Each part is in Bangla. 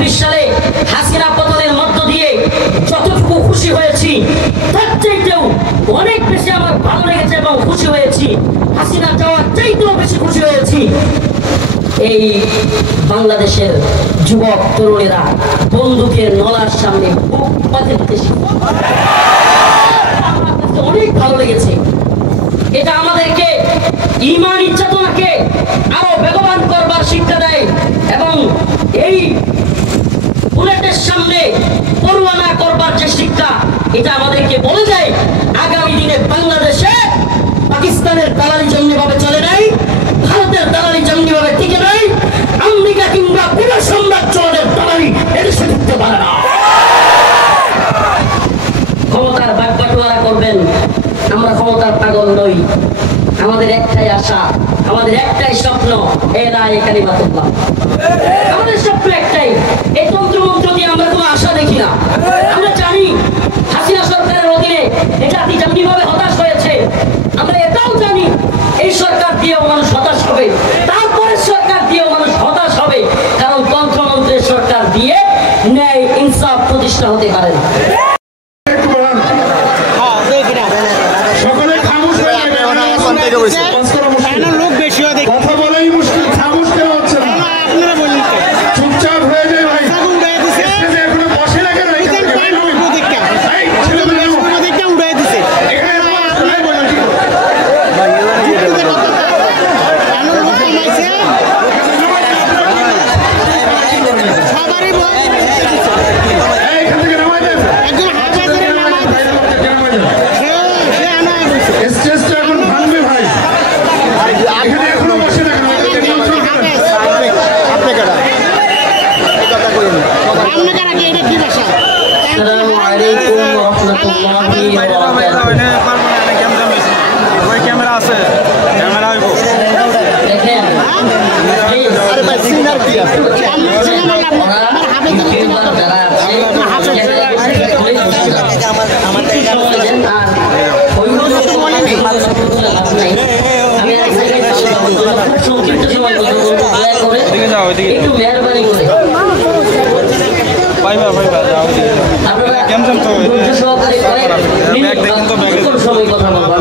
2024 সালে হাসিনা পতনের মধ্য দিয়ে যতটুকু খুশি হয়েছি তার চাইতেও অনেক বেশি আমার ভালো লেগেছে এবং খুশি হয়েছি। হাসিনা যাওয়ার চাইতেও বেশি খুশি হয়েছি এই বাংলাদেশের যুবক তরুণেরা বন্দুকের নলার সামনে বুক পাতে অনেক ভালো লেগেছে। এটা আমাদেরকে ঈমানী চেতনাকে আরো বেগবান করবার শিক্ষা দেয় এবং এই বুলেটের সামনে পরোয়া না করবার যে শিক্ষা, এটা আমাদেরকে বলে দেয় আগামী দিনে বাংলাদেশে পাকিস্তানের দালালি যেমনিভাবে চলে নাই, ভারতের দালালি যেমনিভাবে টিকে নাই, আমেরিকা কিংবা পুরো সাম্রাজ্যের দালালি এদেশে ঢুকতে পারে না। ক্ষমতার বাগবাটোয়ারা করবেন, আমরা ক্ষমতার পাগল নই। আমাদের একটাই আশা, আমাদের একটাই স্বপ্ন, আমাদের স্বপ্ন একটাই। এই তন্ত্রমন্ত্র দিয়ে আমরা কোনো আশা দেখি না। আমরা জানি হাসিনা সরকারের অধীনে এই জাতি যেমনিভাবে হতাশ হয়েছে, আমরা এটাও জানি এই সরকার দিয়েও মানুষ হতাশ হবে, তারপরে সরকার দিয়েও মানুষ হতাশ হবে, কারণ তন্ত্রমন্ত্রের সরকার দিয়ে ন্যায় ইনসাফ প্রতিষ্ঠা হতে পারে না। লোক বেশি হয় কথা বলাই মুশকিল, খামোশ কেন হচ্ছে না? আপনারা বললেন চুপচাপ হয়ে যায় ভাই। এখনো বসে না কেন? উড়াই দিছে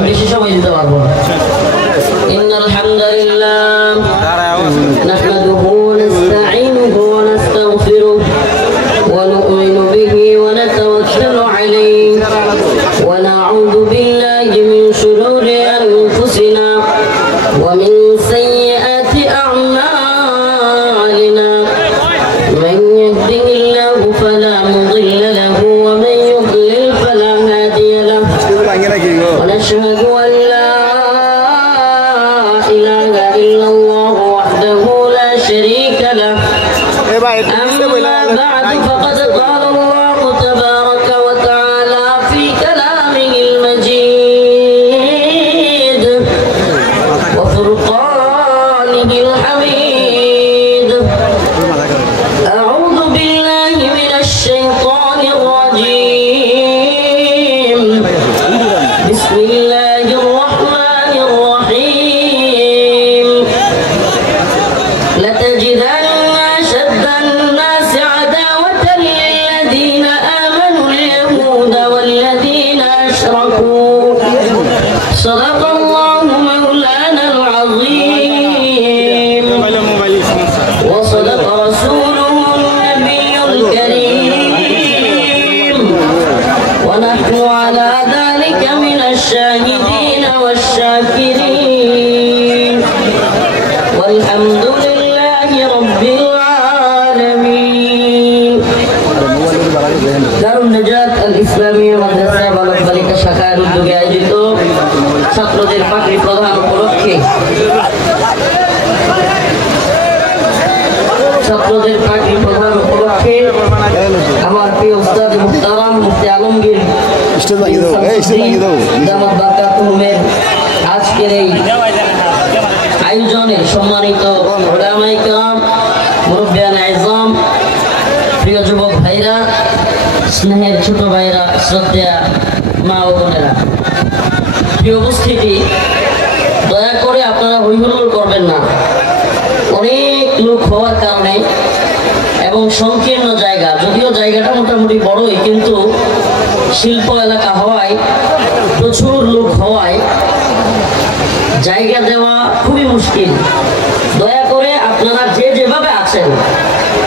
বেশি সময় দিতে পারবো না। ইন্নাল হামদুলিল্লাহ নাহমাদুহু ওয়া নাস্তাঈনুহু ওয়া নাস্তাগফিরুহু ওয়া নু'মিনু বিহি ওয়া নাতাওয়াক্কালু আলাইহি ওয়া না'উযু বিল্লাহি মিন শুরুরি আনফুসিনা ওয়া মিন সাইয়্যাতি আ'মালিনা মান ইয়াহদিহিল্লাহু ফালা মুদিল্লা লাহু ওয়া মান يضلل فلا هادي له ونشهد أن لا إله إلا الله وحده لا شريك له أما بعد فقد قال الله تبارك وتعالى في كلامه المجيد وفرقانه الحميد أعوذ بالله من الشيطان الرجيم بسم الله الرحمن الرحيم لتجدن أشد الناس عداوة للذين آمنوا اليهود والذين أشركوا صدق الله مولانا العظيم وصدق رسوله النبي الكريم ونحن على ذلك من الشاهدين والشاكرين والحمد لله رب العالمين। দারুন নাজাত আল ইসলামিয়া মাদ্রাসা বালক বালিকা শাখার উদ্যোগে আয়োজিত ছাত্রদের পাগড়ি প্রদান উপলক্ষে আমার প্রিয় উস্তাদ মুহতারাম মুফতি আলমগীর দামাত বারাকাতুহুমের আজকের এই আয়োজনে সম্মানিত উলামায়ে কেরাম, মুরব্বিয়ানে আযম, প্রিয় যুবক ভাইরা, স্নেহের ছোট ভাইরা, শ্রদ্ধেয়া মা ও বোনেরা, প্রিয় উপস্থিতি, দয়া করে আপনারা হইহুল্লোড় করবেন না। অনেক লোক হওয়ার কারণে এবং সংকীর্ণ জায়গা, যদিও জায়গাটা মোটামুটি বড়ই, কিন্তু শিল্প এলাকা হওয়ায়, প্রচুর লোক হওয়ায় জায়গা দেওয়া খুবই মুশকিল। দয়া করে আপনারা যে যেভাবে আছেন,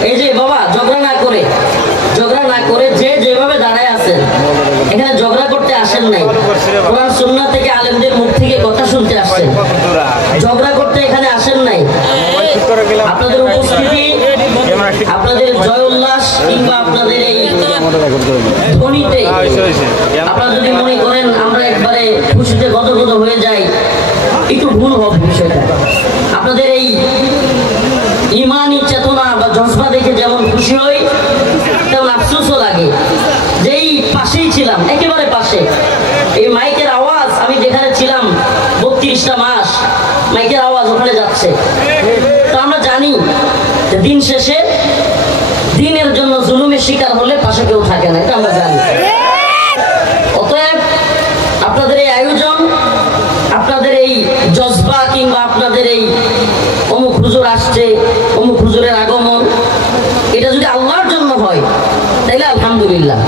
এই যে বাবা ঝগড়া না করে যে যেভাবে দাঁড়ায় আছেন, এখানে ঝগড়া করতে আসেন নাই, কোরআন সুন্নাহ থেকে আলেমদের মুখ থেকে কথা শুনতে আসছেন, ঝগড়া করতে এখানে আসেন নাই। আপনাদের উপস্থিতি, আপনাদের জয় উল্লাস কিংবা আপনাদের এই ধ্বনিতে আপনারা যদি মনে করেন আমরা একবারে খুশিতে গদগদ হয়ে যাই, একটু ভুল হবে বিষয়টা। আপনাদের এই ইমানি চেতনা বা জজবা দেখে যেমন খুশি হই, তেমন আফসোসও লাগে। যেই পাশেই ছিলাম, একেবারে পাশে, এই মাইকের আওয়াজ, আমি যেখানে ছিলাম 32টা মাস মাইকের আওয়াজ ওখানে যাচ্ছে। তো আমরা জানি যে দিন শেষে দিনের জন্য জুলুমের শিকার হলে পাশে কেউ থাকে না, এটা আমরা জানি। অতএব আপনাদের এই আয়োজন, আপনাদের এই জজবা কিংবা আপনাদের এই অমুক হুজুর আসছে, অমুক হুজুরের আগমন, এটা যদি আল্লাহর জন্য হয় তাইলে আলহামদুলিল্লাহ,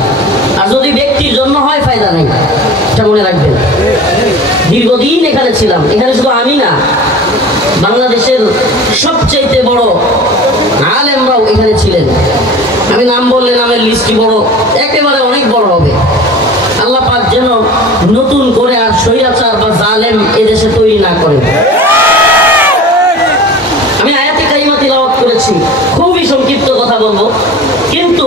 আর যদি ব্যক্তির জন্য হয় ফায়দা নেই, এটা মনে রাখবেন। দীর্ঘদিন এখানে ছিলাম, এখানে শুধু আমি না, বাংলাদেশের সবচেয়ে বড় আলেমরাও এখানে ছিলেন। আমি নাম বললে নামের লিস্টটি বড়, একেবারে অনেক বড় হবে। আল্লাহ পাক যেন নতুন করে আর স্বৈরাচার বা জালেম এদেশে তৈরি না করে। আমি আয়াতে কারিমা তিলাওয়াত করেছি, খুবই সংক্ষিপ্ত কথা বলবো, কিন্তু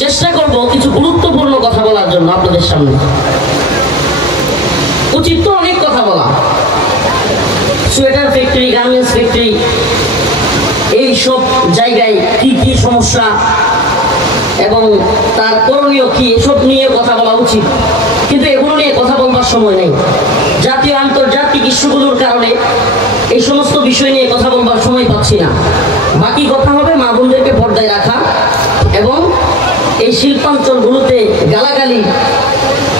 চেষ্টা করব কিছু গুরুত্বপূর্ণ কথা বলার জন্য আপনাদের সামনে। উচিত তো অনেক কথা বলা, সোয়েটার ফ্যাক্টরি, গার্মেন্টস ফ্যাক্টরি, এইসব জায়গায় কি কি সমস্যা এবং তার করণীয় কি, এসব নিয়ে কথা বলা উচিত, কিন্তু এগুলো নিয়ে কথা বলবার সময় নেই। জাতীয় আন্তর্জাতিক ইস্যুগুলোর কারণে এই সমস্ত বিষয় নিয়ে কথা বলবার সময় পাচ্ছি না। বাকি কথা হবে মা বোনদেরকে পর্দায় রাখা এবং এই শিল্পাঞ্চলগুলোতে গালাগালি,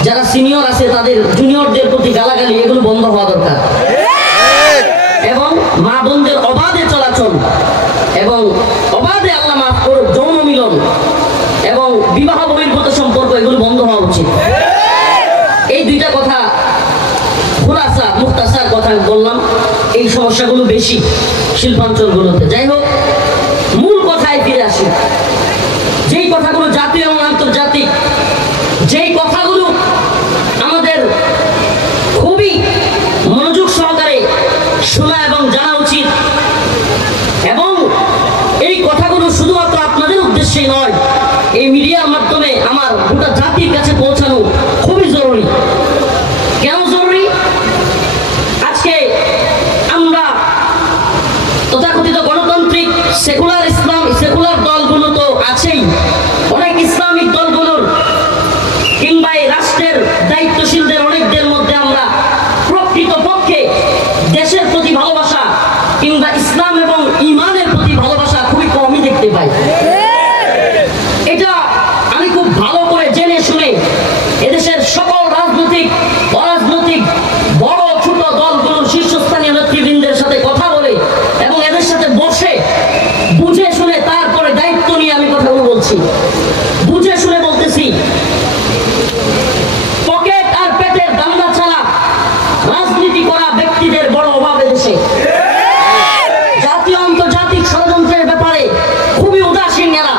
যারা সিনিয়র আছে তাদের জুনিয়রদের প্রতি গালাগালি, এগুলো বন্ধ হওয়া দরকার। এবং মা বোনদের অবাধে চলাচল এবং অবাধে, আল্লাহ মাফ করুক, যৌন মিলন এবং বিবাহ বহির্ভূত সম্পর্ক, এগুলো বন্ধ হওয়া উচিত। এই দুইটা কথা খুলাসা মুখতাসার কথা বললাম। এই সমস্যাগুলো বেশি শিল্পাঞ্চলগুলোতে। যাই হোক, মূল কথায় ফিরে আসি। যেই কথাগুলো জাতীয় এবং আন্তর্জাতিক, যেই কথাগুলো আমাদের খুবই মনোযোগ সহকারে শোনা এবং জানা উচিত, এবং এই কথাগুলো শুধুমাত্র আপনাদের উদ্দেশ্যেই নয়, এই মিডিয়ার মাধ্যমে আমার গোটা জাতির কাছে পৌঁছানো খুবই জরুরি। কেন জরুরি? আজকে আমরা তথাকথিত গণতান্ত্রিক সেকুলার ইসলাম, সেকুলার দলগুলো তো আছেই, অনেক ইসলামিক দলগুলোর কিংবা এই রাষ্ট্রের দায়িত্বশীলদের অনেকদের মধ্যে আমরা প্রকৃতপক্ষে দেশের প্রতি ভালোবাসা কিংবা ইসলাম এবং ইমানের প্রতি ভালোবাসা খুবই কমই দেখতে পাই। এটা আমি খুব ভালো করে জেনে শুনে এদেশের সকল রাজনৈতিক অরাজনৈতিক বড় ছোট দলগুলোর শীর্ষস্থানীয় নেতৃবৃন্দের সাথে কথা বলে এবং এদের সাথে বসে বুঝে শুনে তারপরে দায়িত্ব নিয়ে আমি কথাগুলো বলছি। বুঝে শুনে বলতেছি, পকেট আর পেটের দাঙ্গা ছাড়া রাজনীতি করা ব্যক্তিদের বড় অভাব এদেশে। জাতীয় আন্তর্জাতিক ষড়যন্ত্রের ব্যাপারে খুবই উদাসীন এরা।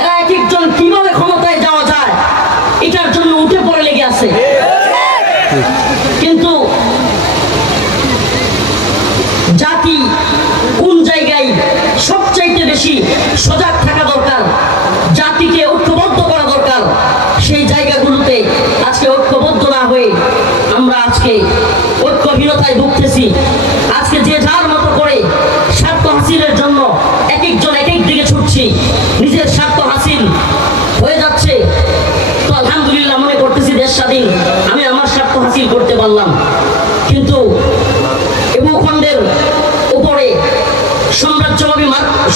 এরা এক একজন কিভাবে ক্ষমতায় যাওয়া যায় এটার জন্য উঠে পড়ে লেগে আছে। কিন্তু জাতি কোন জায়গায় সবচাইতে বেশি সজাগ থাকা দরকার, জাতিকে ঐক্যবদ্ধ করা দরকার, সেই জায়গাগুলোতে আজকে ঐক্যবদ্ধ না হয়ে আমরা আজকে ঐক্যহীনতায় ভুগতেছি। আজকে যে যার মতো করে স্বার্থ হাসিলের জন্য এক একজন এক এক দিকে ছুটছি, নিজের স্বার্থ হাসিল হয়ে যাচ্ছে। তো আলহামদুলিল্লাহ মনে করতেছি দেশ স্বাধীন, আমি আমার স্বার্থ হাসিল করতে পারলাম, কিন্তু এই ভূখণ্ডের উপরে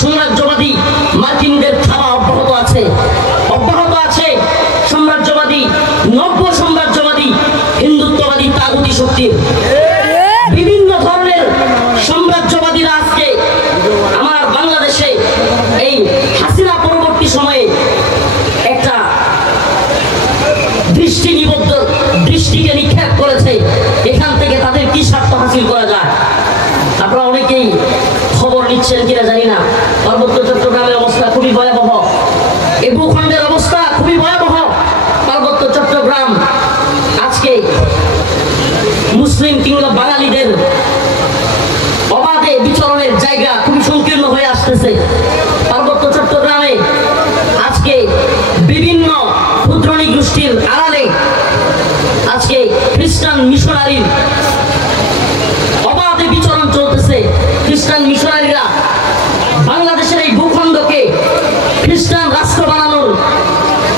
সাম্রাজ্যবাদী মার্কিনদের থাবা অব্যাহত আছে, সাম্রাজ্যবাদী নব্য সাম্রাজ্যবাদী হিন্দুত্ববাদী তাগুতি শক্তির বিভিন্ন ধরনের সাম্রাজ্যবাদীরা আজকে আমার বাংলাদেশে ভূখণ্ডের অবস্থা খুবই ভয়াবহ। পার্বত্য চট্টগ্রাম আজকে মুসলিম কিংবা বাঙালিদের অবাধে বিচরণের জায়গা খুবই সংকীর্ণ হয়ে আসতেছে। পার্বত্য চট্টগ্রামে আজকে বিভিন্ন ক্ষুদ্রণী গোষ্ঠীর আড়ালে আজকে খ্রিস্টান মিশনারির অবাধে বিচরণ চলতেছে। খ্রিস্টান মিশনারিরা বাংলাদেশের এই ভূখণ্ডকে খ্রিস্টান রাষ্ট্র বানানোর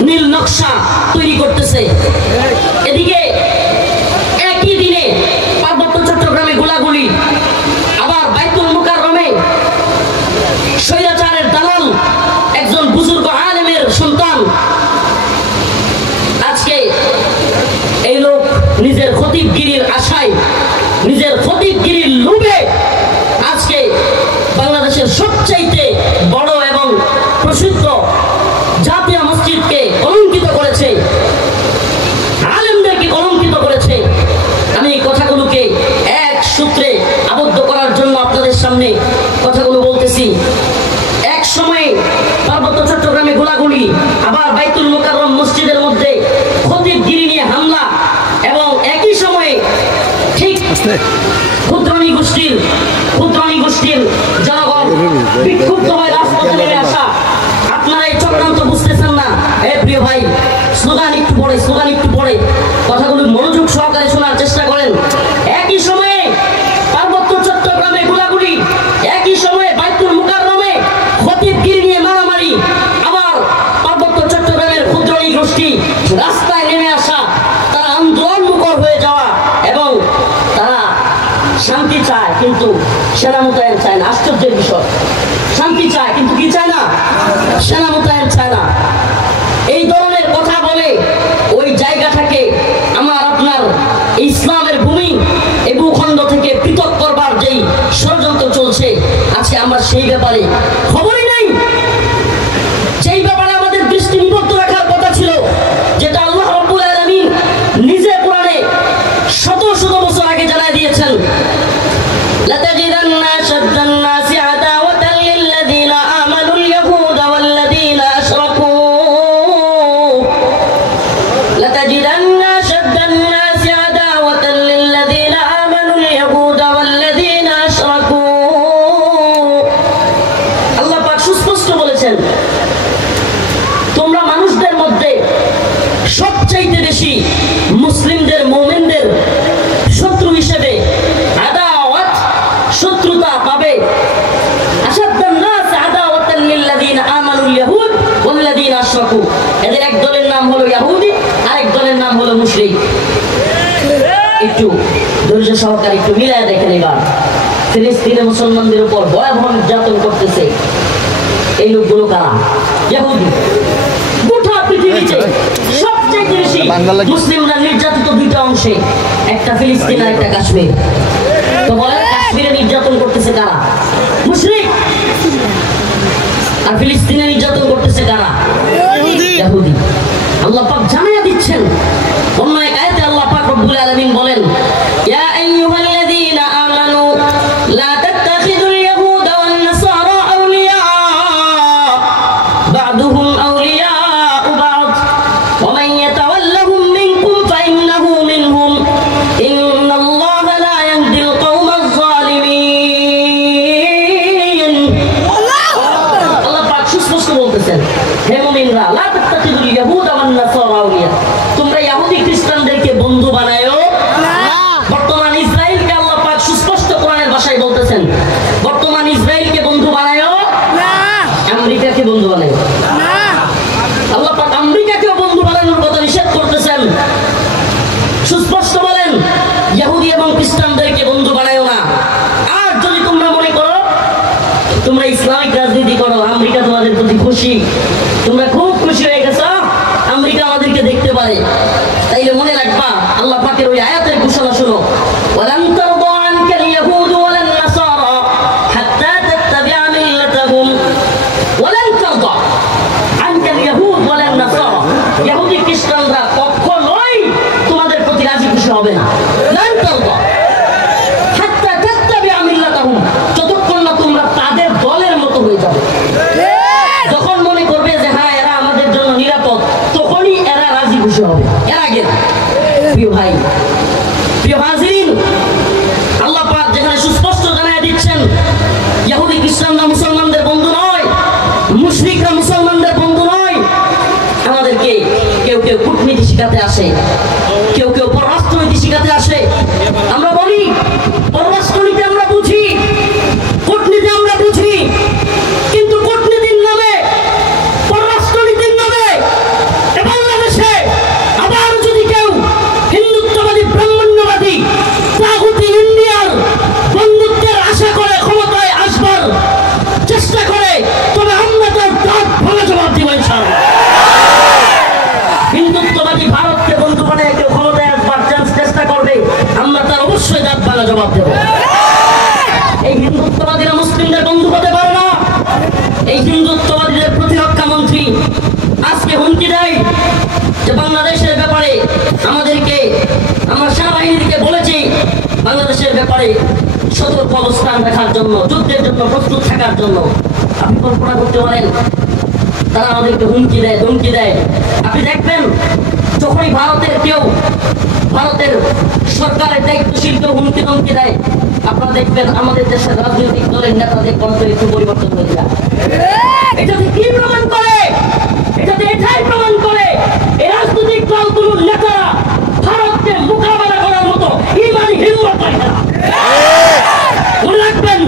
নীল নকশা তৈরি করতেছে। এদিকে একই দিনে পার্বত্য চট্টগ্রামে গোলাগুলি, আবার বাইতুল মুকাররমে স্বৈরাচারের দালাল একজন বুজুর্গ আলেমের সন্তান আজকে এই লোক নিজের খতিবগিরির আশায়, নিজের খতিবগিরির লোভে আজকে বাংলাদেশের সবচাইতে বড় এবং প্রসিদ্ধ জাতীয় মসজিদকে কলঙ্কিত করেছে, আলেমদেরকে কলঙ্কিত করেছে। আমি এই কথাগুলোকে এক সূত্রে আবদ্ধ করার জন্য আপনাদের সামনে কথাগুলো বলতেছি। এক সময়ে পার্বত্য চট্টগ্রামে গোলাগুলি, আবার বাইতুল মুকাররম মসজিদের মধ্যে খতিবগিরি নিয়ে হামলা, এবং একই সময়ে ঠিক ক্ষুদ্রণী গোষ্ঠীর জনগণ বিক্ষুব্ধ হয়ে রাজপথে নেমে আসা। আপনারা এই চক্রান্ত বুঝতেছেন না। প্রিয় ভাই, স্লোগান একটু পড়ে কথাগুলো মনোযোগ সহকারে শোনার চেষ্টা করেন। একই সময়ে পার্বত্য চট্টগ্রামে গোলাগুলি, একই সময়ে বাইতুল মুকাররমে খতিবগিরি নিয়ে মারামারি, আবার পার্বত্য চট্টগ্রামের ক্ষুদ্রণী গোষ্ঠী রাস্তায় নেমে আসা, তারা আন্দোলনমুখর হয়ে যাওয়া, এবং তারা শান্তি চায় কিন্তু সেনা মোতায়েন চায় না। আশ্চর্যের বিষয়, শান্তি চায় কিন্তু কি চায় না? সেনা মোতায়েন চায় না। এই ধরনের কথা বলে ওই জায়গাটাকে আমার আপনার ইসলামের ভূমি, এই ভূখণ্ড থেকে পৃথক করবার যেই ষড়যন্ত্র চলছে, আজকে আমরা সেই ব্যাপারে খবরই নেই। সেই ব্যাপারে আমাদের দৃষ্টি নিবদ্ধ রাখার কথা ছিল, যেটা আল্লাহ রাব্বুল আলামিন নিজে কোরআনে শত শত বছর আগে জানাই দিয়েছেন। লাতাজিদান্না শাদ্দান নাসি আদাওয়াতান লিল্লাযিনা আমানুল ইয়াহুদা ওয়াল্লাযিনা আশরাকু, লাতাজিদান্না শাদ্দান নাসি আদাওয়াতান লিল্লাযিনা আমানুল ইয়াহুদা ওয়াল্লাযিনা আশরাকু। আল্লাহ পাক সুস্পষ্ট বলেছেন, তোমরা মানুষদের মধ্যে সবচাইতে বেশি মুসলিমদের, মুমিনদের শত্রু হিসেবে আদাওয়াত, শত্রুতা পাবে। আশাদ্দান নাস আদাওয়াতান লিল্লাযিনা আমানুল ইয়াহুদ ওয়াল্লাযিনা আশরাকু। এদের এক দলের নাম হলো ইহুদি, আরেক দলের নাম হলো মুশরিক। একটু ধৈর্য সহকারে একটু মিলায় দেখেন। এবার ফিলিস্তিনে মুসলমানদের উপর ভয়াবহ নির্যাতন করতেছে এই লোকগুলো কারা? ইহুদি। গোটা পৃথিবীতে সবচেয়ে বেশি মুসলিমরা নির্যাতিত দুইটা অংশে, একটা ফিলিস্তিন আর একটা কাশ্মীর। তো বলেন, কাশ্মীরে নির্যাতন করতেছে কারা? মুশরিক। আর ফিলিস্তিনে নির্যাতন করতেছে কারা? ইহুদি। আল্লাহ পাক জানাইয়া দিচ্ছেন অন্য এক আয়াতে। আল্লাহ পাক রব্বুল আলামিন বলেন, ইয়া আইয়ুহাল্লাযীনা আমানু লা তাত্তাখিযুল ইয়াহুদা ওয়ান নাসারা আউলিয়া বা'দুহুম আউলিয়াউ বা'দ ওয়া মান ইয়াতাওয়াল্লাহুম মিনকুম ফাইন্নাহু মিনহুম ইন্নাল্লাহা লা ইয়াহদিল কওমাজ যালিমিন। আল্লাহ পাক সুস্পষ্ট বলতেছেন, হে মুমিনরা, লা তাত্তাখিযুল ইয়াহুদা ওয়ান নাসারা আউলিয়া, তোমরা ইহুদি খ্রিস্টানদেরকে বন্ধু বানায়ো না। বর্তমান ইসরায়েলকে আল্লাহ পাক সুস্পষ্ট কোরআনের ভাষায় বলতেছেন, বর্তমান ইসরায়েলকে বন্ধু বানায়ো না, আমেরিকাকে বন্ধু বানায়ো না। আল্লাহ পাক আমেরিকাকেও বন্ধু বানানোর কথা নিষেধ করতেছেন। সুস্পষ্ট বলেন, ইহুদি এবং খ্রিস্টানদেরকে বন্ধু বানায়ো না। আর যদি তোমরা মনে করো তোমরা ইসলামিক রাজনীতি করো, আমেরিকা তোমাদের প্রতি খুশি, তোমরা খুব খুশি হয়ে গেছো, আমেরিকা আমাদেরকে দেখতে পারে, তাইলে মনে রাখবা আল্লাহ পাকের ওই আয়াতের ঘোষণা শুনো, ওয়ালান তারদা আনকাল ইয়াহুদু ওয়ালান নাসারা হাত্তা তাত্তাবি'a মিল্লাতাহুম। ওয়ালান তারদা আনকাল ইয়াহুদ ওয়ালান নাসারা, ইহুদি খ্রিস্টানরা কখনোই তোমাদের প্রতি রাজি খুশি হবে না। লান তারদা হাত্তা তাত্তাবি'a মিল্লাতাহুম, যতক্ষণ না তোমরা তাদের দলের মতো হয়ে যাবে। যখন মনে করবে যে হ্যাঁ, এরা আমাদের মুশরিকরা মুসলমানদের বন্ধু নয়। আমাদেরকে কেউ কেউ কূটনীতি শিখাতে আসে, কেউ কেউ পররাষ্ট্রনীতি শিখাতে আসে। আমরা বলি পররাষ্ট্রনীতি আমরা বুঝি, কূটনীতি আমরা বুঝি, কিন্তু কূটনীতির নামে, পররাষ্ট্রনীতির নামে বাংলাদেশে আবার যদি কেউ হিন্দুত্ববাদী, ব্রাহ্মণ্যবাদী, তাগুতি ইন্ডিয়ার বন্ধুত্বের আশা করে ক্ষমতায় আসবার চেষ্টা করে, তবে আমরা তার দাঁত ভাঙা জবাব দিব ইনশাআল্লাহ। হিন্দুত্ববাদী ভারতকে বন্ধু বানায় কেউ ক্ষমতায় আসবার চেষ্টা করবে, আমরা তার অবশ্যই দাঁত ভাঙা জবাব দেব। এই হিন্দুত্ববাদীরা মুসলিমদের বন্ধু হতে পারে না। এই হিন্দুত্ববাদীদের প্রতিরক্ষা মন্ত্রী আজকে হুমকি দেয় যে বাংলাদেশের ব্যাপারে আমাদেরকে, আমার সেনাবাহিনীকে বলেছি বাংলাদেশের ব্যাপারে সতর্ক অবস্থান রাখার জন্য, যুদ্ধের জন্য প্রস্তুত থাকার জন্য। আপনি কল্পনা করতে পারেন তারা আমাদেরকে হুমকি দেয়, ধমকি দেয়। আপনি দেখবেন যখনই ভারতের কেউ, ভারতের সরকারের দায়িত্বশীল কেউ হুমকি ধমকি দেয়, আপনারা দেখবেন আমাদের দেশের রাজনৈতিক দলের নেতাদের কণ্ঠ একটু পরিবর্তন হয়ে যায়। এটাতে কি প্রমাণ করে? এটাতে এটাই প্রমাণ করে এই রাজনৈতিক দলগুলোর নেতারা ভারতকে মোকাবেলা করার মতো ইমানি হিম্মত পায় না। মনে রাখবেন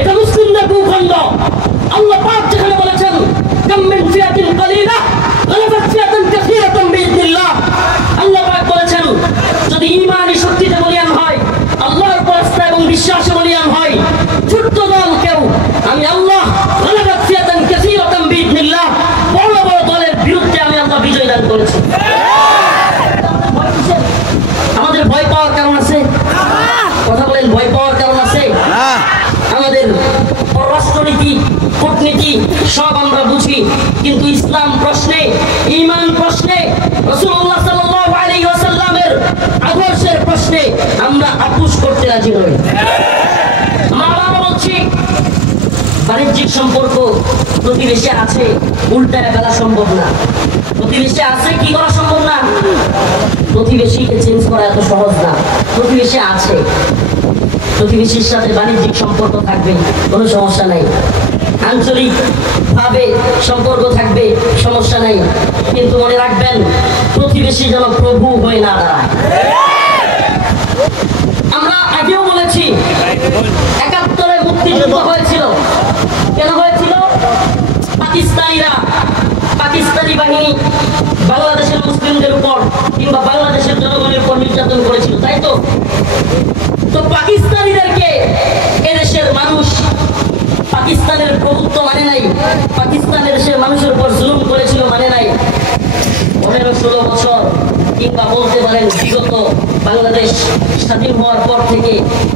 এটা মুসলিমদের ভূখণ্ড। আল্লাহ পাক যেখানে বলেছেন কাম মিন ফিয়াতিন কালিলা গালাবাত ফিয়াতান কাসীরাতান বিইذنিল্লাহ, আল্লাহ পাক বলেছেন যদি ঈমানি শক্তিতে বলীয়ান হয়, আল্লাহর আস্থা এবং বিশ্বাসে বলীয়ান হয়, ছোট্ট দল কেউ আমি আল্লাহ গালাবাত ফিয়াতান কাসীরাতান বিইذنিল্লাহ, বড় বড় দলের বিরুদ্ধে আমি আল্লাহ বিজয় দান করেছি। আমাদের ভয় পাওয়ার কারণ আছে? কথা বলেন, ভয় পাওয়ার কারণ আছে? আমাদের পররাষ্ট্রনীতি, কূটনীতি সব আমরা বুঝি, কিন্তু ইসলাম প্রশ্নে, ঈমান প্রশ্নে, রাসূলুল্লাহ সাল্লাল্লাহু আলাইহি ওয়াসাল্লামের আদর্শের প্রশ্নে আমরা আপোষ করতে রাজি নই। আমরা বলছি বাণিজ্যিক সম্পর্ক প্রতিবেশী আছে, উল্টায় ফেলা সম্ভব না। প্রতিবেশী আছে, কি করা সম্ভব না? প্রতিবেশীকে চেঞ্জ করা এত সহজ না। প্রতিবেশী আছে, প্রতিবেশীর সাথে বাণিজ্যিক সম্পর্ক থাকবে, কোনো সমস্যা নাই। আঞ্চলিক ভাবে সম্পর্ক থাকবে, সমস্যা নাই। কিন্তু মনে রাখবেন প্রতিবেশী যেন প্রভু হয়ে না দাঁড়ায়। আমরা আগেও বলেছি ৭১ মুক্তিযুদ্ধ হয়েছিল। কেন হয়েছিল? পাকিস্তানিরা, পাকিস্তানি বাহিনী বাংলাদেশের মুসলিমদের উপর কিংবা বাংলাদেশের জনগণের উপর নির্যাতন করেছিল, তাই তো? তো পাকিস্তানিদেরকে এদেশের মানুষ পাকিস্তানের প্রভুত্ব মানে নাই, পাকিস্তানের দেশের মানুষের উপর জুলুম করেছিল মানে নাই। ১৫-১৬ বছর কিংবা বলতে পারেন বিগত বাংলাদেশ স্বাধীন হওয়ার পর থেকে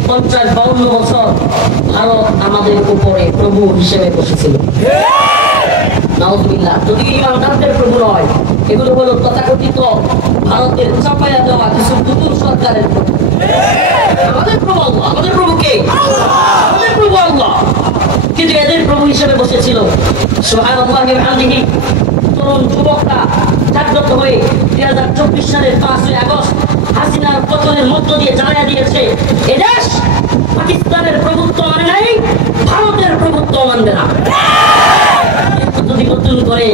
৫০-৫২ বছর ভারত আমাদের উপরে প্রভু হিসেবে বসেছিল। নাউযুবিল্লাহ। যদি ইমানদারদের প্রভু নয়, এগুলো হলো তথাকথিত ভারতের চাপায়া দেওয়া কিছু পুতুল সরকারের প্রভু। আমাদের প্রভু আল্লাহ। আমাদের প্রভু কে? আমাদের প্রভু আল্লাহ। কিন্তু এদের প্রভু হিসেবে বসেছিল। সুবহানাল্লাহি ওয়া বিহামদিহি। তরুণ যুবকরা জাগ্রত হয়ে ২০২৪ সালের ৫ই আগস্ট হাসিনার পতনের মধ্য দিয়ে জানায়া দিয়েছে এদেশ পাকিস্তানের প্রভুত্ব মানে নাই, ভারতের প্রভুত্ব মানবে না। যদি নতুন করে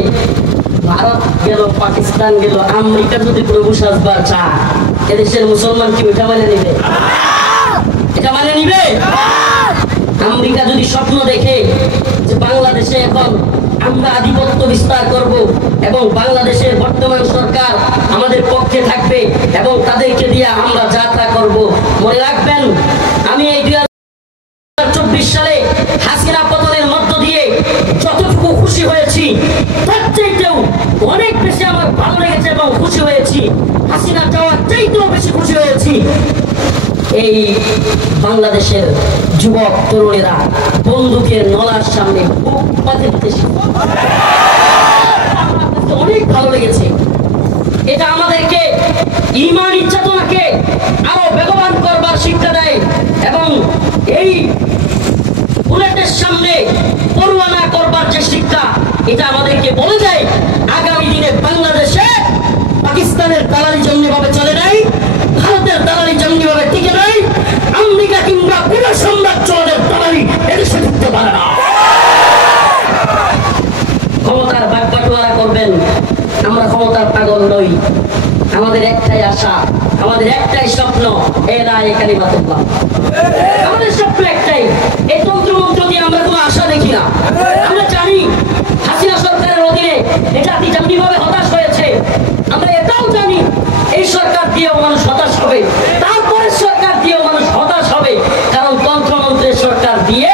ভারত গেল, পাকিস্তান গেল, আমেরিকা যদি প্রভু সাজবার চায়, এদেশের মুসলমান কি এটা মানে নিবে? এটা মানে নিবে? আমেরিকা যদি স্বপ্ন দেখে যে বাংলাদেশে এখন আমরা আধিপত্য বিস্তার করব এবং বাংলাদেশের বর্তমান সরকার আমাদের পক্ষে থাকবে এবং তাদেরকে দিয়ে আমরা যাত্রা করব, মনে রাখবেন আমি এই ২০২৪ সালে হাসিনা পতনের মধ্য দিয়ে যতটুকু খুশি হয়েছি তার চাইতেও অনেক বেশি আমার ভালো লেগেছে এবং খুশি হয়েছি, হাসিনা যাওয়ার চাইতেও বেশি খুশি হয়েছি এই বাংলাদেশের যুবক তরুণেরা বন্দুকের নলার সামনে বুক পাতে দিতে অনেক ভালো লেগেছে। এটা আমাদেরকে ঈমানি চেতনাকে আরো বেগবান করবার শিক্ষা দেয় এবং এই বুলেটের সামনে পরোয়া না করবার যে শিক্ষা, এটা আমাদেরকে বলে যায় আগামী দিনে বাংলাদেশে পাকিস্তানের দালালি যেমনিভাবে চলে নাই, ভারতের দালালি যেমনিভাবে টিকে নাই, আমেরিকা কিংবা কোন সাম্রাজ্যের দালালি এদেশে ঢুকতে পারে না। আমাদের একটাই আশা, আমাদের একটাই স্বপ্ন, এরা এখানে বাতুল্লাহ। আমাদের স্বপ্ন একটাই, এই তন্ত্র মন্ত্র দিয়ে আমরা কোনো আশা দেখি না। আমরা জানি হাসিনা সরকারের অধীনে এই জাতি যেমনিভাবে হতাশ হয়েছে, আমরা এটাও জানি এই সরকার দিয়েও মানুষ হতাশ হবে, তারপরে সরকার দিয়েও মানুষ হতাশ হবে, কারণ তন্ত্রমন্ত্রের সরকার দিয়ে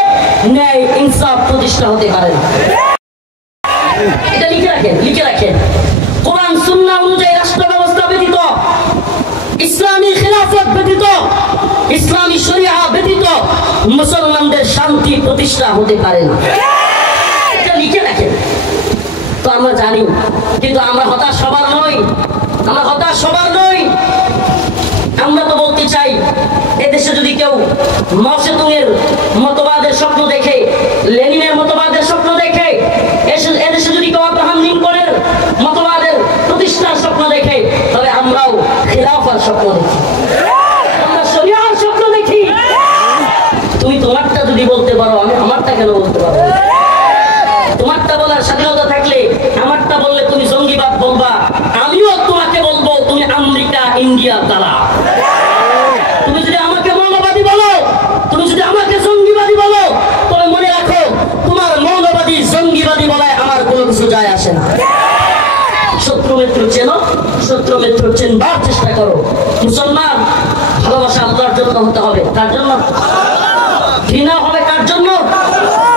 ন্যায় ইনসাফ প্রতিষ্ঠা হতে পারে না। এটা লিখে রাখেন, লিখে রাখেন। কোরআন সুন্নাহ অনুযায়ী রাষ্ট্র ব্যবস্থা ব্যতীত, ইসলামী খিলাফত ব্যতীত, ইসলামী শরিয়া ব্যতীত মুসলমানদের শান্তি প্রতিষ্ঠা হতে পারে না। এটা লিখে রাখেন। তো আমরা জানি, কিন্তু আমরা হতাশ সবার নই, আমরা হতাশ সবার নই। আমরা তো বলতে চাই, এদেশে যদি কেউ মাওসেতুংয়ের মতবাদের স্বপ্ন দেখে, লেনিনের মতবাদের স্বপ্ন দেখে, এদেশে যদি কেউ আব্রাহাম লিঙ্কনের মতবাদের প্রতিষ্ঠার স্বপ্ন দেখে, তবে আমরাও খিলাফার স্বপ্ন দেখি, আমরা শরিয়ার স্বপ্ন দেখি। তুমি তোমারটা যদি বলতে পারো, আমি আমারটা কেন বলতে পারবো? তোমারটা বলার স্বাধীনতা থাকলে আমারটা বললে তুমি জঙ্গিবাদ বলবা, আমিও তোমাকে বলবো তুমি আমেরিকা ইন্ডিয়া তারা। তুমি যদি আমাকে মৌলবাদী বলো, তুমি যদি আমাকে জঙ্গিবাদী বলো, তবে মনে রাখো তোমার মৌলবাদী জঙ্গিবাদী বলায় আমার কোনো কিছু যায় আসে না। শত্রু মিত্র চেনো, শত্রু মিত্র চেনবার চেষ্টা করো। মুসলমান, ভালোবাসা আল্লাহর জন্য হতে হবে। তার জন্য ঘৃণা হবে, কার জন্য?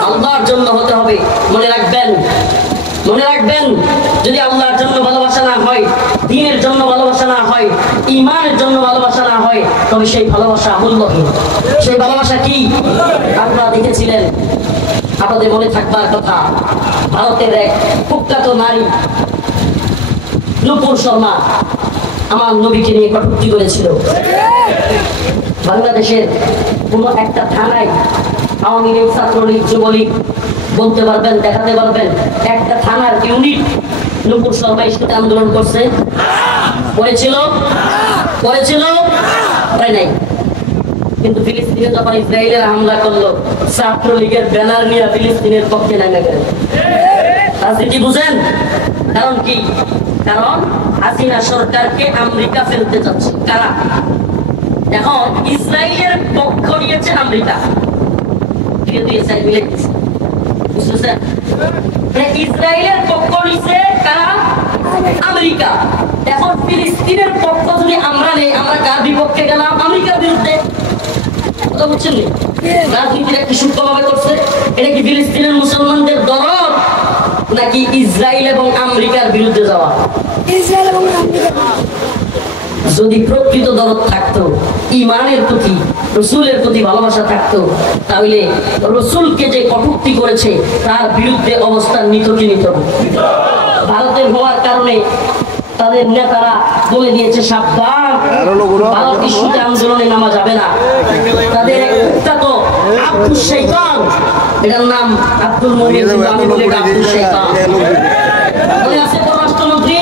আল্লাহর জন্য হতে হবে। মনে রাখবেন, মনে রাখবেন, যদি আল্লাহর জন্য ভালোবাসা না হয়, দ্বীনের জন্য ভালোবাসা না হয়, ঈমানের জন্য ভালোবাসা না হয়, তবে সেই ভালোবাসা মূল্যহীন। সেই ভালোবাসা কি? আপনারা দেখেছিলেন, আপনাদের মনে থাকবার কথা, ভারতের এক কুখ্যাত নারী নূপুর শর্মা আমার নবীকে নিয়ে কটূক্তি করেছিল। বাংলাদেশের কোন একটা থানায় আওয়ামী লীগ, ছাত্রলীগ, যুবলীগ বলতে পারবেন, দেখাতে পারবেন একটা থানার ইউনিট নূপুর শর্মা ইস্যুতে আন্দোলন করছে? করেছিল? করেছিল? তাই নাই। কিন্তু ফিলিস্তিনে যখন ইসরায়েলের হামলা করলো, ছাত্রলীগের ব্যানার নিয়ে ফিলিস্তিনের পক্ষে নেমে গেল। রাজনীতি বুঝেন? কারণ কি? কারণ হাসিনা সরকারকে আমেরিকা ফেলতে চাচ্ছে। কারা? এখন ইসরায়েলের পক্ষ নিয়েছে আমেরিকা, ইসরায়েলের পক্ষ নিচ্ছে কারা? আমেরিকা। এখন ফিলিস্তিনের পক্ষ যদি আমরা নেই, আমরা কার বিপক্ষে গেলাম? আমেরিকার বিরুদ্ধে। কথা বুঝছেন? রাজনীতির একটি সূক্ষ্মভাবে করছে। এটা কি ফিলিস্তিনের মুসলমানদের দরদ, নাকি ইসরায়েল এবং আমেরিকার বিরুদ্ধে যাওয়া? ইসরায়েল এবং আমেরিকা। যদি প্রকৃত দরদ থাকতো, ঈমানের প্রতি, রসুলের প্রতি ভালোবাসা থাকতো, তাহলে রসুলকে যে কটূক্তি করেছে তার বিরুদ্ধে অবস্থান নিত কি নিত? ভারতের হওয়ার কারণে তাদের নেতারা বলে দিয়েছে সাবধান, ভারত ইস্যুতে আন্দোলনে নামা যাবে না। তাদের একটা তো আব্দুল শৈতান, এটার নাম আব্দুল মুমিন, আমি বলি আব্দুল শৈতান। মনে আছে পররাষ্ট্রমন্ত্রী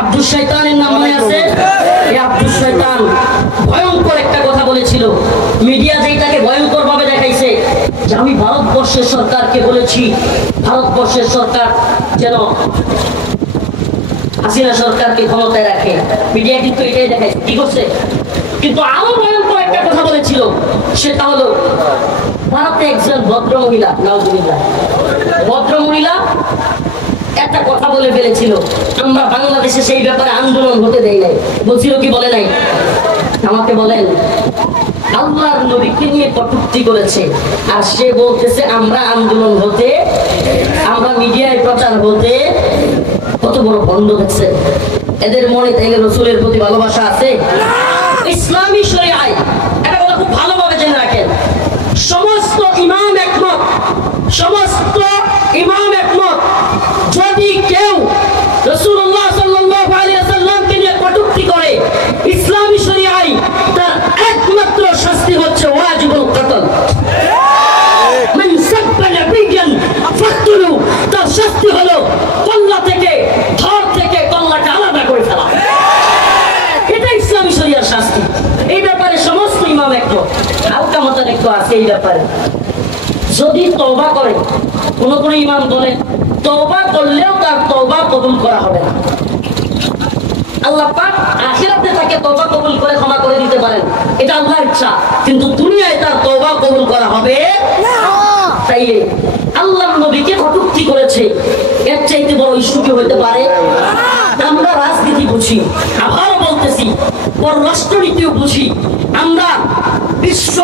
আব্দুল শৈতানের নাম মনে আছে? এই আব্দুল শৈতান ভয়ঙ্কর একটা কথা বলেছিল। মিডিয়া যেটাকে ভয়ঙ্কর ভাবে দেখাইছে, যে আমি ভারতবর্ষের সরকারকে বলেছি ভারতবর্ষের সরকার যেন হাসিনা সরকারকে ক্ষমতায় রাখে। মিডিয়া কিন্তু এটাই দেখাইছে। কি করছে? কিন্তু আরো ভয়ঙ্কর একটা কথা বলেছিল, সেটা হলো ভারতে একজন ভদ্রমহিলা, নাউজুবিল্লাহ, ভদ্রমহিলা একটা কথা বলে ফেলেছিল, আমরা বাংলাদেশে সেই ব্যাপারে আন্দোলন হতে দেই নাই। বলছিল কি? বলে নাই। আমাকে বলেন, আল্লাহর নবীকে নিয়ে কটূক্তি করেছে, আর সে বলতেছে আমরা আন্দোলন হতে, আমরা মিডিয়ায় প্রচার হতে। কত বড় বন্ধ দেখছে এদের মনে। তাইলে রসুলের প্রতি ভালোবাসা আছে? ইসলামী শরিয়ায় এটা কথা খুব ভালোভাবে জেনে রাখেন, সমস্ত ইমাম একমত, সমস্ত ইমাম একমত, যদি কেউ রাসূলুল্লাহ সাল্লাল্লাহু আলাইহি ওয়াসাল্লামকে নিয়ে কটূক্তি করে, ইসলামী শরিয়ায় তার একমাত্র শাস্তি হচ্ছে ওয়াজিবুল কতল। মান সাব্বা নাবিয়ান ফাকতুলু, তার শাস্তি হলো কল্লা থেকে, ধর থেকে কল্লাকে আলাদা করে ফেলা। এটা ইসলামী শরিয়ার শাস্তি। এই ব্যাপারে সমস্ত ইমাম একমত, হালকা মতান একটু আছে এই ব্যাপারে। যদি তওবা করে, কোন কোন ইমাম বলে তওবা করলেও তার তওবা কবুল করা হবে না। আল্লাহ পাক আখিরাতে তাকে তওবা কবুল করে ক্ষমা করে দিতে পারেন, এটা আল্লাহর ইচ্ছা। কিন্তু দুনিয়ায় তার তওবা কবুল করা হবে না। তাই আল্লাহর নবীকে কটূক্তি করেছে, এর চাইতে বড় ইস্যু কি হতে পারে? আমরা রাজনীতি বুঝি, আবারও বলতেছি পররাষ্ট্রনীতিও বুঝি, আমরা বিশ্ব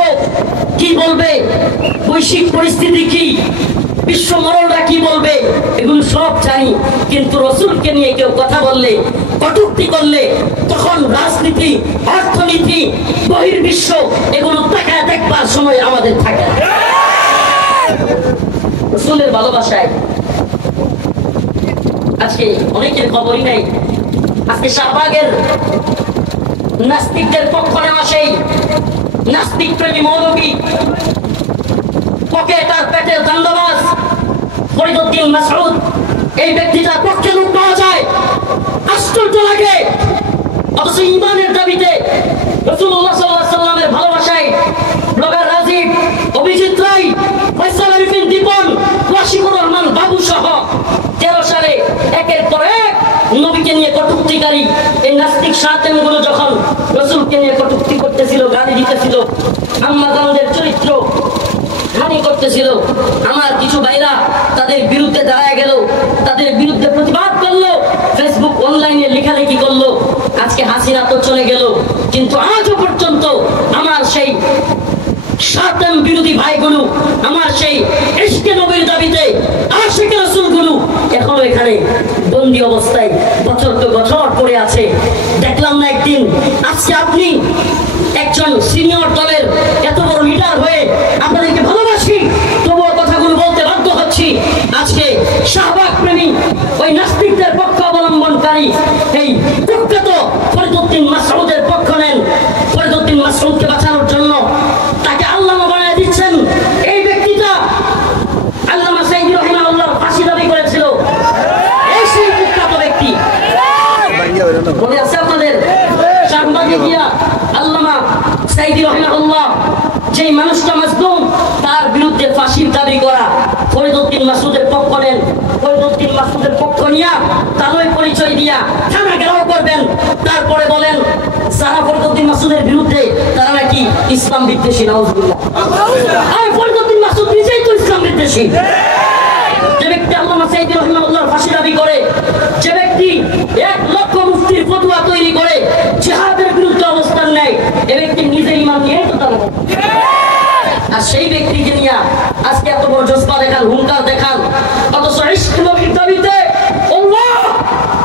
কি বলবে, বৈশ্বিক পরিস্থিতি কি, বিশ্ব মরণরা কি বলবে, এগুলো সব জানি। কিন্তু রসুলকে নিয়ে কেউ কথা বললে, কটূক্তি করলে, তখন রাজনীতি, অর্থনীতি, বহির্বিশ্ব এগুলো তাকায় দেখবার সময় আমাদের থাকে। রসুলের ভালোবাসায় আজকে অনেকের খবরই নাই। আজকে শাহবাগের নাস্তিকদের পক্ষ নেওয়া সেই নাস্তিক প্রেমী মৌলবী, পকেটার পেটের দান্দাবাজ ফরিদউদ্দিন মাসউদ, এই ব্যক্তিটার পক্ষে লোক পাওয়া যায়, আশ্চর্য লাগে। অথচ ইমানের দাবিতে রাসূলুল্লাহ সাল্লাল্লাহু আলাইহি ওয়াসাল্লামের ভালোবাসায় ব্লগার রাজীব, অভিজিৎ রায়, ফয়সাল আরিফিন দীপন, ওয়াসিকুর রহমান বাবু সহ 13 সালে একের পর এক নবীকে নিয়ে কটূক্তিকারী এই নাস্তিক শায়তানগুলো যখন রাসূলকে নিয়ে কটূক্তি করতেছিল, গালি দিতেছিল, আম্মাজানদের চরিত্র হানি করতেছিল, আমার কিছু ভাইরা তাদের বিরুদ্ধে দাঁড়ায় গেল, তাদের বিরুদ্ধে প্রতিবাদ করলো, ফেসবুক অনলাইনে লেখালেখি করলো। আজকে হাসিনা তো চলে গেল, কিন্তু আজও পর্যন্ত আমার সেই শায়তান বিরোধী ভাইগুলো, আমার সেই ইশকে নবীর দাবিতে আশিকে রাসূলগুলো এখনো এখানে বন্দী অবস্থায় বছর তো বছর পড়ে আছে। দেখলাম না একদিন, আজকে আপনি একজন সিনিয়র দলের এত বড় লিডার হয়ে আপনাদেরকে ভালোবাসি, তবুও কথাগুলো বলতে বাধ্য হচ্ছি। আজকে শাহবাগ প্রেমী ওই নাস্তিকদের পক্ষ অবলম্বনকারী এই কুখ্যাত ফরিদউদ্দিন মাসউদের পক্ষ নেন। ফরিদউদ্দিন মাসউদকে বাঁচানোর জন্য তাকে আল্লামা বানায় দিচ্ছেন। এই ব্যক্তিটা আল্লামা সাইদি রাহিমাহুল্লাহর ফাঁসি দাবি করেছিল, এই সেই কুখ্যাত ব্যক্তি। মনে আছে আপনাদের? সাংবাদিকিয়া আল্লামা সাইদি রাহিমাহুল্লাহ, যেই মানুষটা মাজলুম, তার বিরুদ্ধে ফাঁসির দাবি করা, ফরিদউদ্দিন মাসউদের পক্ষ নেন। ফরিদউদ্দিন মাসউদের পক্ষ নিয়া তারই পরিচয় দিয়া থানা ঘেরাও করবেন, তারপরে বলেন যারা ফরিদউদ্দিন মাসউদের বিরুদ্ধে তারা নাকি ইসলাম বিদ্বেষী। নাউজুবিল্লাহ। আর ফরিদউদ্দিন মাসউদ নিজেই তো ইসলাম বিদ্বেষী। যে ব্যক্তি আল্লামা সাইদি রাহিমাহুল্লাহর ফাঁসি দাবি করে, যে ব্যক্তি 1 লক্ষ মুফতির ফতোয়া তৈরি করে জিহাদের বিরুদ্ধে অবস্থান নেয়, এই ব্যক্তি নিজের ঈমান নিয়ে তো তারা, আর সেই ব্যক্তিকে নিয়ে আজকে এত বড় জজবা দেখান, হুঙ্কার দেখান, অথচ ইশক নবীর দাবিতে আল্লাহ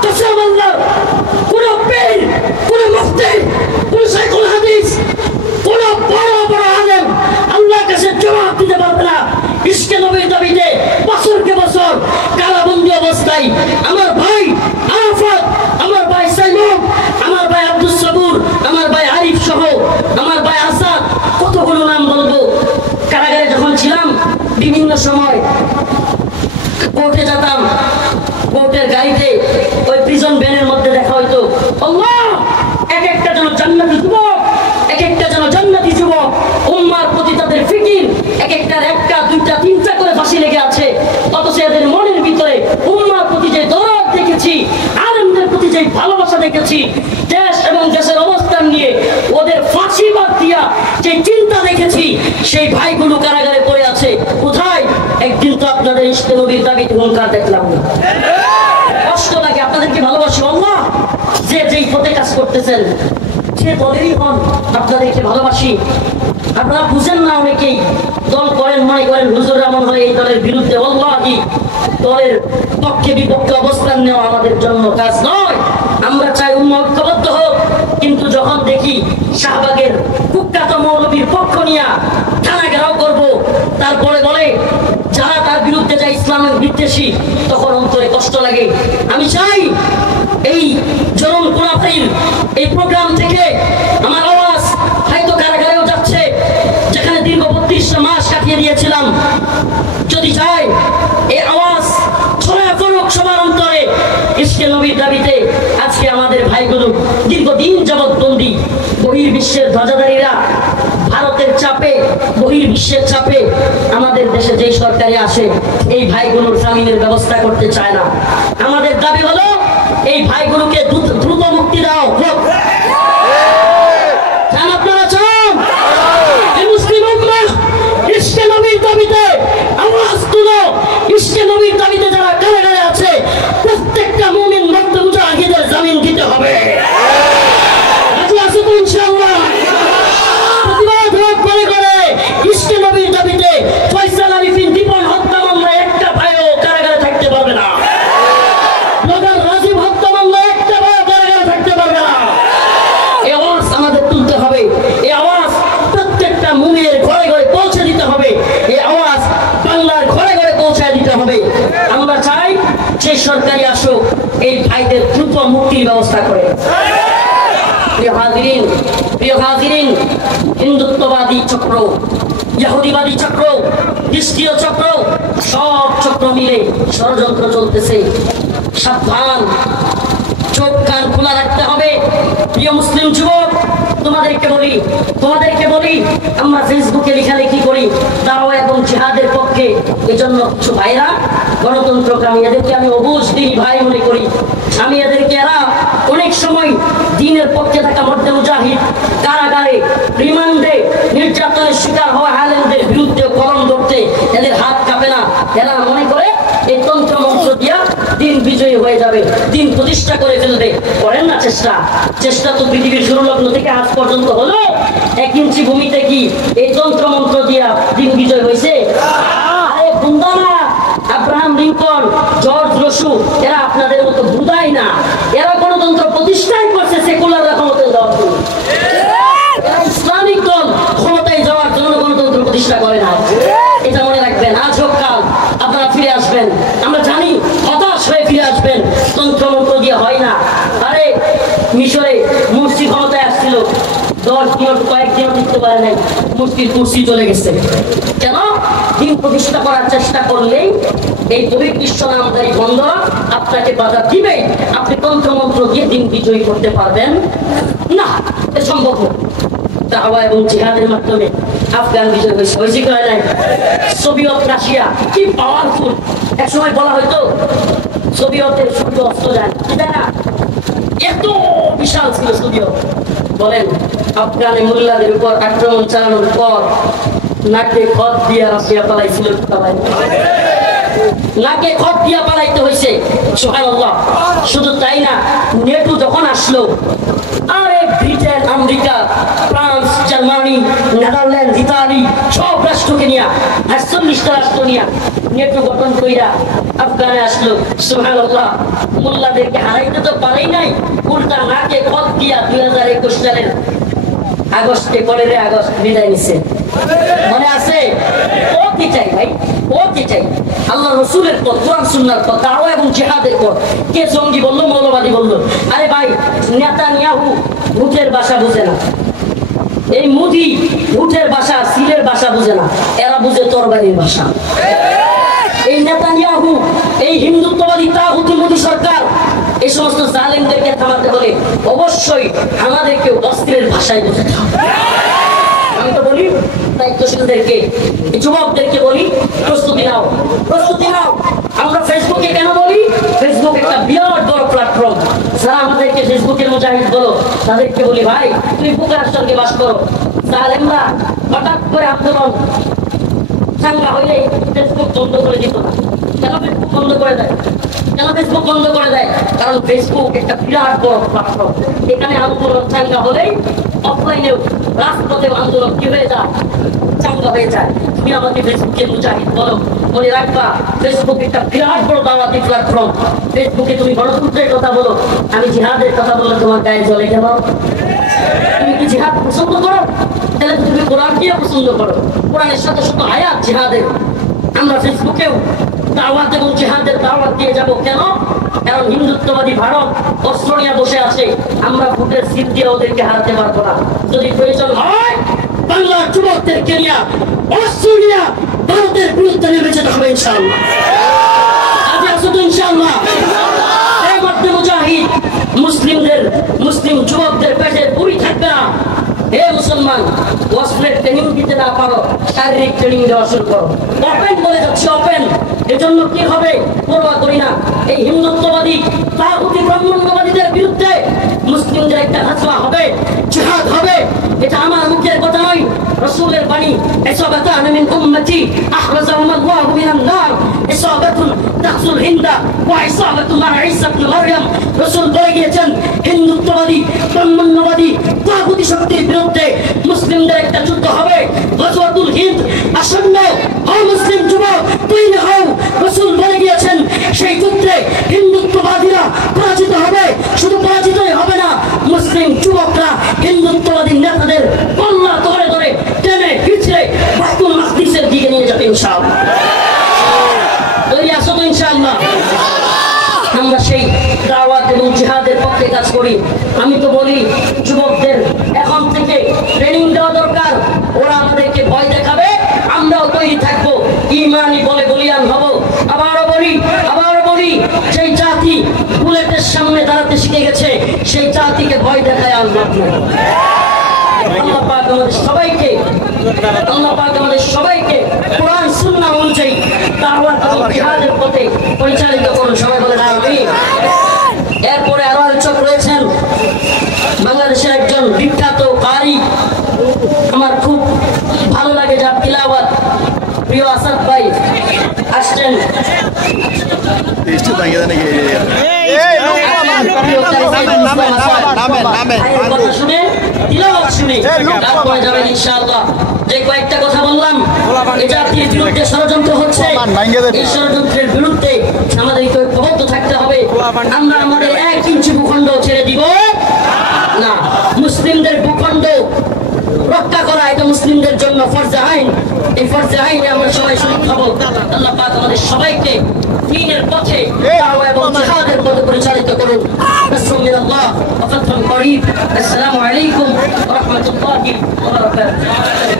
কসম, আল্লাহ কোন পীর, কোন মুফতি, কোন শাইখুল হাদিস, কোন বড় বড় আলেম আল্লাহর কাছে জবাব দিতে পারবে না। ইশক নবীর দাবিতে বছরকে বছর কারাবন্দী অবস্থায় আমার ভাই আরাফাত, আমার ভাই সাইমুম, আমার ভাই আব্দুস সবুর, আমার ভাই আরিফ সহ আমার ভাই আসাদ, কতগুলো নাম বলবো। কারাগারে যখন ছিলাম বিভিন্ন সময় কোর্টে যেতাম, কোর্টের গাড়িতে ওই প্রিজন ভ্যানের মধ্যে দেখা হইতো আল্লাহ এক একটা যেন জান্নাতি যুবক, এক একটা যেন জান্নাতি যুবক, উম্মার প্রতি তাদের ফিকির, এক একটার 1টা 2টা 3টা করে ফাঁসি লেগে আছে, অথচ এদের মনের ভিতরে উম্মার প্রতি যে দরদ দেখেছি, আলেমদের প্রতি যে ভালোবাসা দেখেছি, দেশ এবং দেশের অবস্থান নিয়ে ওদের ফাঁসি বাদ দিয়া যে চিন্তা দেখেছি, সেই ভাইগুলো কারাগারে পড়ে আছে। কোথায়? একদিন তো আপনাদের ইশকে নবীর দাবিতে হুঙ্কার দেখলাম না। কষ্ট লাগে, আপনাদেরকে ভালোবাসি আল্লাহ, যে যেই পথে কাজ করতেছেন, যে দলেরই হন, আপনাদেরকে ভালোবাসি। আপনারা বুঝেন না, অনেকেই দল করেন, মনে করেন হুজুর এমন হলে এই দলের বিরুদ্ধে। আল্লাহি দলের পক্ষে বিপক্ষে অবস্থান নেওয়া আমাদের জন্য কাজ নয়। আমরা চাই উম্মাহ ঐক্যবদ্ধ হোক, কিন্তু যখন দেখি শাহবাগের কুখ্যাত মৌলবীর পক্ষ নিয়ে থানা ঘেরাও করবো, তারপরে বলে যারা তার বিরুদ্ধে যায় ইসলামের বিদ্বেষী, তখন অন্তরে কষ্ট লাগে। আমি চাই এই জরুন কোনাফাইল এই প্রোগ্রাম থেকে আমার আওয়াজ হয়তো কারাগারেও যাচ্ছে, যেখানে দীর্ঘ 32 মাস কাটিয়ে দিয়েছিলাম। যদি চাই এই আওয়াজ ছড়ায় পড়ুক সবার অন্তরে। ইশকে নবীর দাবিতে আজকে আমাদের ভাইগুলো দীর্ঘদিন যাবৎ বন্দী। বহির্বিশ্বের ধ্বজাধারীরা ভারতের চাপে, বহির্বিশ্বের চাপে আমাদের দেশে যেই সরকারে আসে, এই ভাইগুলোর জামিনের ব্যবস্থা করতে চায় না। আমাদের দাবি হলো এই ভাইগুলোকে দ্রুত মুক্তি মুক্তি দাও। চান আপনারা? চান? এই মুসলিম উম্মাহ ইশকে নবীর দাবিতে আওয়াজ তুলো। ইশকে নবীর দাবিতে যারা কারাগারে আছে প্রত্যেকটা মুমিন মর্দ মুজাহিদের জামিন দিতে হবে। রাজি আছো তো ইনশাআল্লাহ? প্রতিবাদ হোক করে করে ইশকে নবীর দাবিতে ফয়সাল আরিফিন দীপন হত্যা মামলায় একটা ভাইও কারাগারে থাকতে পারবে না। লোগান রাজীব হত্যা মামলায় একটা ভাইও কারাগারে থাকতে পারবে না। এই আওয়াজ আমাদের তুলতে হবে। এই আওয়াজ প্রত্যেকটা মুমিনের ঘরে ঘরে পৌঁছে দিতে হবে। এই আওয়াজ বাংলার ঘরে ঘরে পৌঁছে দিতে হবে। আমরা চাই যে সরকারি আসুক এই ভাইদের দ্রুত মুক্তির ব্যবস্থা করে। প্রিয় হাজিরিন, হিন্দুত্ববাদী চক্র, ইহুদিবাদী চক্র, খ্রিস্টীয় চক্র, সব চক্র মিলে ষড়যন্ত্র চলতেছে। সাবধান, চোখ কান খোলা রাখতে হবে। প্রিয় মুসলিম যুবক, তোমাদেরকে বলি আমরা ফেসবুকে লেখালেখি করি দাওয়া এবং জিহাদের পক্ষে। এই জন্য কিছু ভাইরা গণতন্ত্রকামী, এদেরকে আমি অবুঝ দিই ভাই মনে করি। আমি এদেরকে এরা অনেক সময় দিনের পক্ষে থাকা মর্দে মুজাহিদ কারাগারে রিমান্ডে নির্যাতনের শিকার হওয়া আলেমদের বিরুদ্ধে কলম ধরতে এদের হাত কাঁপে না। এরা মনে করে এই তন্ত্র মন্ত্র দিয়া দিন বিজয়ী হয়ে যাবে, দিন প্রতিষ্ঠা করে ফেলবে। করেন না চেষ্টা তো পৃথিবীর সুরলগ্ন থেকে আজ পর্যন্ত হলো। 1 ইঞ্চি ভূমিতে কি এই তন্ত্র মন্ত্র দিয়া দিন বিজয় হয়েছে? আরে বুন্দানা, আব্রাহাম লিঙ্কন, জর্জ রসু এরা আপনাদের মতো বুদাই না। এরা গণতন্ত্র প্রতিষ্ঠাই করছে সেকুলার ক্ষমতায় যাওয়ার জন্য। এরা ইসলামিক দল ক্ষমতায় যাওয়ার জন্য গণতন্ত্র প্রতিষ্ঠা করে না। এটা মনে রাখবেন। আজ হোক কাল আপনারা ফিরে আসবেন। আমরা জানি হতাশ হয়ে ফিরে আসবেন। তন্ত্র মন্ত্র দিয়ে হয় না। আরে মিশরে মুর্শি ক্ষমতায় আসছিল, 10 দিন কয়েকদিনও টিকতে পারে নাই, মুর্শির কুর্সি চলে গেছে। কেন? দিন প্রতিষ্ঠা করার চেষ্টা করলেই এই পবিত্র বিশ্ব নামধারী বন্ধ আপনাকে বাধা দিবে। আপনি তন্ত্র মন্ত্র দিয়ে দিন বিজয়ী করতে পারবেন না, এ সম্ভব না। দাওয়া এবং জিহাদের মাধ্যমে আফগান বিজয় হয়েছে করে নাই। সোভিয়েত রাশিয়া কি পাওয়ারফুল। এক সময় বলা হয়তো সোভিয়েতের সূর্য অস্ত যায়, না এত বিশাল ছিল সোভিয়েত। বলেন আফগানে মোল্লাদের উপর আক্রমণ চালানোর পর নাকে খত দিয়ে রাশিয়া পালাইছিল। নাকে খত দিয়া পালাইতে হয়েছে। সুবহানাল্লাহ। শুধু তাই না, নেটো যখন আসলো, আরে Britain, America, France, Germany, Netherland, Italy সব রাষ্ট্রকে নিয়ে 48টা রাষ্ট্র নিয়ে নেটো গঠন কইরা আফগানে আসলো। সুবহানাল্লাহ। মোল্লাদেরকে হারাইতে তো পারেই নাই, উল্টা নাকে খত দিয়া 2021 সালের আগস্টে 15 আগস্ট বিদায় নিছে। মনে আছে? ও কি চাই ভাই, ও কি চাই? আল্লাহ রসুলের পথ, কোরআন সুন্নাহর পথ, দাওয়া এবং জিহাদের পথ। কে জঙ্গি বললো, মৌলবাদী বললো? আরে ভাই, নেতানিয়াহু ভূতের ভাষা বুঝে না। এই মোদি ভূতের ভাষা, সিলের ভাষা বুঝে না। এরা বুঝে তরবারির ভাষা। এই নেতানিয়াহু, এই হিন্দুত্ববাদী তাগুতি মোদি সরকার, এই সমস্ত জালেমদেরকে থামাতে হলে অবশ্যই আমাদেরকে অস্ত্রের ভাষায় বুঝতে হবে। আমি তো বলি দায়িত্বশীলদেরকে, যুবকদেরকে বলি, প্রস্তুতি নাও, প্রস্তুতি নাও। আমরা ফেসবুকে কেন বলি? ফেসবুক একটা বিরাট বড় প্ল্যাটফর্ম। যারা আমাদেরকে ফেসবুকের মুজাহিদ বলো, তাদেরকে বলি ভাই তুমি বুকার সঙ্গে বাস করো। জালেমরা হঠাৎ করে আন্দোলন চাঙ্গা হইলে ফেসবুক বন্ধ করে দিত না। কেন ফেসবুক বন্ধ করে দেয়? কেন ফেসবুক বন্ধ করে দেয়? কারণ ফেসবুক একটা বিরাট বড় প্ল্যাটফর্ম। এখানে আন্দোলন চাঙ্গা হলেই অফলাইনেও রাজপথে আন্দোলন কি হয়ে যায়? চাঙ্গা হয়ে যায়। তুমি আমাকে ফেসবুকে মুজাহিদ বলো, মনে রাখবা ফেসবুক একটা বিরাট বড় দাওয়াতি প্ল্যাটফর্ম। ফেসবুকে তুমি গণতন্ত্রের কথা বলো, আমি জিহাদের কথা বললে তোমার গায়ে জ্বলে গেল। তুমি কি জিহাদ পছন্দ করো? তাহলে তুমি কোরআনকেও পছন্দ করো। কোরআনের সাথে সাথে আয়াত জিহাদের। আমরা ফেসবুকেও দাওয়াত এবং জিহাদের দাওয়াত দিয়ে যাব। কেন? কারণ হিন্দুত্ববাদী ভারত অস্ত্র নিয়ে বসে আছে। আমরা ভোটের সিট দিয়ে ওদেরকে হারাতে পারবো না। যদি প্রয়োজন হয় বাংলার যুবকদেরকে নিয়ে অস্ত্র নিয়ে ভারতের বিরুদ্ধে নেমে যেতে হবে ইনশাআল্লাহ। আজ আসো তো ইনশাআল্লাহ। এই মধ্যে মুজাহিদ মুসলিম যুবকদের পেটে পুরি থাকবে না। হে মুসলমান, অস্ত্রের ট্রেনিং দিতে না পারো, শারীরিক ট্রেনিং দেওয়া শুরু করো। ওপেন বলে যাচ্ছি, ওপেন। এজন্য কি হবে পরোয়া করি না। এই হিন্দুত্ববাদী তাগুতি ব্রাহ্মণ্যবাদীদের বিরুদ্ধে মুসলিম একটা গাজওয়া হবে, জিহাদ হবে। এটা আমার মুখের কথা নয়, রাসূলের বাণী। ইসাবাতান মিন উম্মতি আহরাজাহুম আল্লাহু মিনান নার, ইসাবাতুন তাহসুল হিন্দা ওয়া ইসাবাতু মা ঈসা ইবনে মারইয়াম। রাসূল বলে গিয়েছেন, হিন্দুত্ববাদী, ব্রাহ্মণ্যবাদী, তাগুতি শক্তির বিরুদ্ধে মুসলিমদের একটা যুদ্ধ হবে, গজওয়াতুল হিন্দ আসন্ন। হও মুসলিম যুবক, তুই হও। রাসূল বলে গিয়েছেন, সেই যুদ্ধে হিন্দুত্ববাদীরা পরাজিত হবে। শুধু পরাজিতই হবে না, মুসলিম যুবকরা হিন্দুত্ববাদী নেতাদের কল্লা ধরে ধরে টেনে হিচড়ে বাইতুল মাকদিসের দিকে নিয়ে যাবে ইনশাআল্লাহ। তৈরি আছো তো ইনশাআল্লাহ? আমরা সেই দাওয়াত এবং জিহাদের পক্ষে কাজ করি। আমি তো বলি যুবকদের এখন থেকে ট্রেনিং দেওয়া দরকার। ওরা আমাদেরকে ভয় দেখাবে, আমরাও তৈরি থাকবো, ইমানি বলে বলিয়ান হব। আবারও বলি সেই জাতি বুলেটের সামনে দাঁড়াতে শিখে গেছে, সেই জাতিকে ভয় দেখায় আর লাভ নেই। আল্লাহ পাক আমাদের সবাইকে কোরআন সুন্নাহ অনুযায়ী দাওয়াত এবং জিহাদের পথে পরিচালিত করুন। সবাই বলেন আমিন। এরপরে আরো আলোচক রয়েছেন বাংলাদেশের একজন বিখ্যাত কারি, আমার খুব ভালো লাগে যার তিলাওয়াত, প্রিয় আসাদ ভাই আসছেন। যে কয়েকটা কথা বললাম, এই জাতির বিরুদ্ধে ষড়যন্ত্র হচ্ছে, এই ষড়যন্ত্রের বিরুদ্ধে আমাদেরকে ঐক্যবদ্ধ থাকতে হবে। আমরা আমাদের 1 ইঞ্চি ভূখণ্ড ছেড়ে দিব না। মুসলিমদের ভূখণ্ড রক্ষা করা এটা মুসলিমদের জন্য ফরজে আইন। এই ফরজে আইনে আমরা সবাই শরীক হব। আল্লাহ পাক আমাদের সবাইকে দ্বীনের পথে এবং জিহাদের পথে পরিচালিত করুন। বিসমিল্লাহ ওয়া ফাতহুন করিব। আসসালামু আলাইকুম ওয়া রাহমাতুল্লাহি ওয়া বারাকাতুহু।